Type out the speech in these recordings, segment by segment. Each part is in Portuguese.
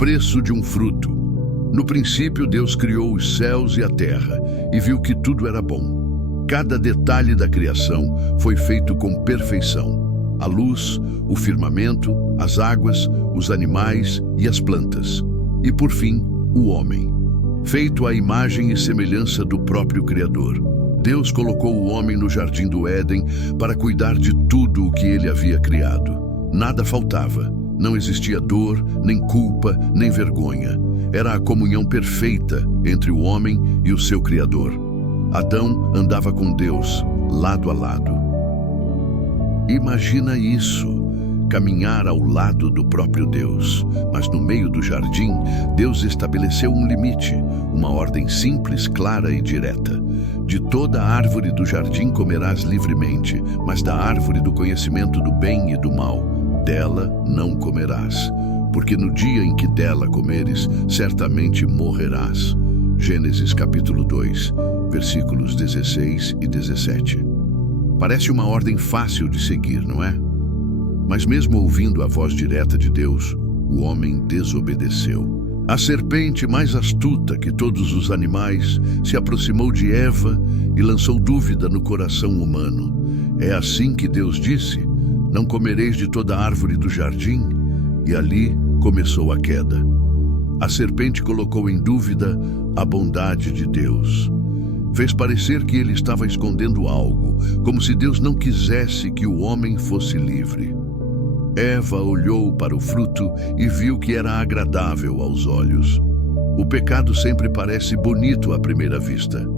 preço de um fruto. No princípio, Deus criou os céus e a terra e viu que tudo era bom. Cada detalhe da criação foi feito com perfeição. A luz, o firmamento, as águas, os animais e as plantas. E, por fim, o homem, feito à imagem e semelhança do próprio Criador. Deus colocou o homem no jardim do Éden para cuidar de tudo o que ele havia criado. Nada faltava. Não existia dor, nem culpa, nem vergonha. Era a comunhão perfeita entre o homem e o seu Criador. Adão andava com Deus, lado a lado. Imagina isso, caminhar ao lado do próprio Deus. Mas no meio do jardim, Deus estabeleceu um limite, uma ordem simples, clara e direta. De toda a árvore do jardim comerás livremente, mas da árvore do conhecimento do bem e do mal, dela não comerás, porque no dia em que dela comeres, certamente morrerás. Gênesis capítulo 2, versículos 16 e 17. Parece uma ordem fácil de seguir, não é? Mas mesmo ouvindo a voz direta de Deus, o homem desobedeceu. A serpente, mais astuta que todos os animais, se aproximou de Eva e lançou dúvida no coração humano. É assim que Deus disse: não comereis de toda árvore do jardim? E ali começou a queda. A serpente colocou em dúvida a bondade de Deus. Fez parecer que ele estava escondendo algo, como se Deus não quisesse que o homem fosse livre. Eva olhou para o fruto e viu que era agradável aos olhos. O pecado sempre parece bonito à primeira vista.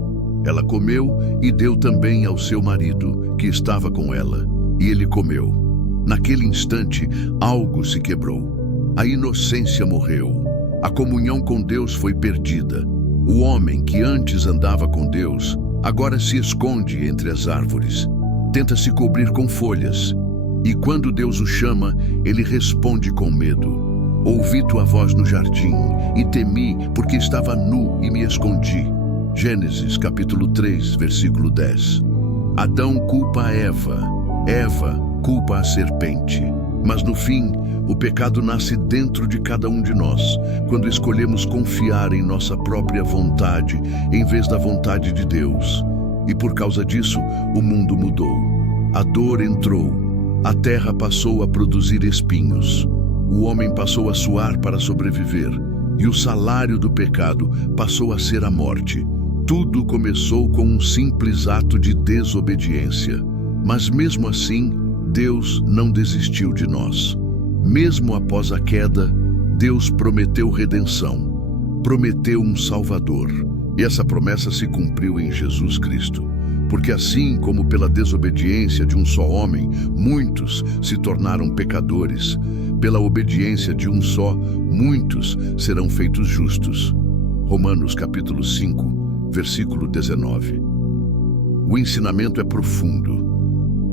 Ela comeu e deu também ao seu marido, que estava com ela, e ele comeu. Naquele instante, algo se quebrou. A inocência morreu. A comunhão com Deus foi perdida. O homem que antes andava com Deus, agora se esconde entre as árvores. Tenta se cobrir com folhas. E quando Deus o chama, ele responde com medo. Ouvi tua voz no jardim e temi, porque estava nu e me escondi. Gênesis capítulo 3, versículo 10. Adão culpa a Eva. Eva culpa a serpente. Mas no fim, o pecado nasce dentro de cada um de nós, quando escolhemos confiar em nossa própria vontade, em vez da vontade de Deus. E por causa disso, o mundo mudou. A dor entrou. A terra passou a produzir espinhos. O homem passou a suar para sobreviver. E o salário do pecado passou a ser a morte. Tudo começou com um simples ato de desobediência. Mas mesmo assim, Deus não desistiu de nós. Mesmo após a queda, Deus prometeu redenção. Prometeu um Salvador. E essa promessa se cumpriu em Jesus Cristo. Porque assim como pela desobediência de um só homem, muitos se tornaram pecadores, pela obediência de um só, muitos serão feitos justos. Romanos capítulo 5, versículo 19. O ensinamento é profundo.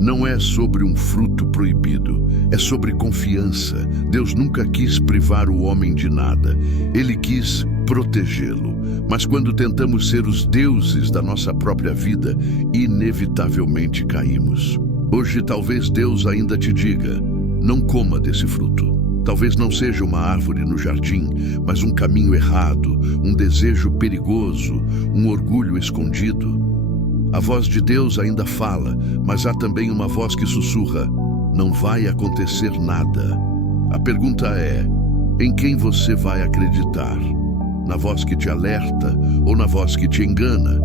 Não é sobre um fruto proibido, é sobre confiança. Deus nunca quis privar o homem de nada. Ele quis protegê-lo. Mas quando tentamos ser os deuses da nossa própria vida, inevitavelmente caímos. Hoje talvez Deus ainda te diga: não coma desse fruto. Talvez não seja uma árvore no jardim, mas um caminho errado, um desejo perigoso, um orgulho escondido. A voz de Deus ainda fala, mas há também uma voz que sussurra: não vai acontecer nada. A pergunta é: em quem você vai acreditar? Na voz que te alerta ou na voz que te engana?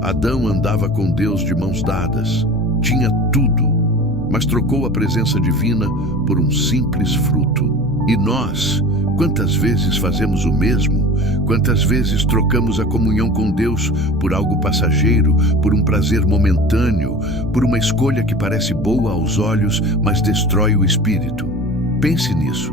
Adão andava com Deus de mãos dadas, tinha tudo, mas trocou a presença divina por um simples fruto. E nós, quantas vezes fazemos o mesmo? Quantas vezes trocamos a comunhão com Deus por algo passageiro, por um prazer momentâneo, por uma escolha que parece boa aos olhos, mas destrói o espírito? Pense nisso.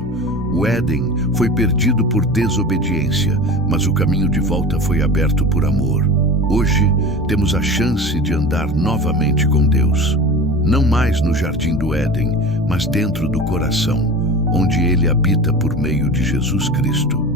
O Éden foi perdido por desobediência, mas o caminho de volta foi aberto por amor. Hoje, temos a chance de andar novamente com Deus. Não mais no jardim do Éden, mas dentro do coração, onde Ele habita por meio de Jesus Cristo.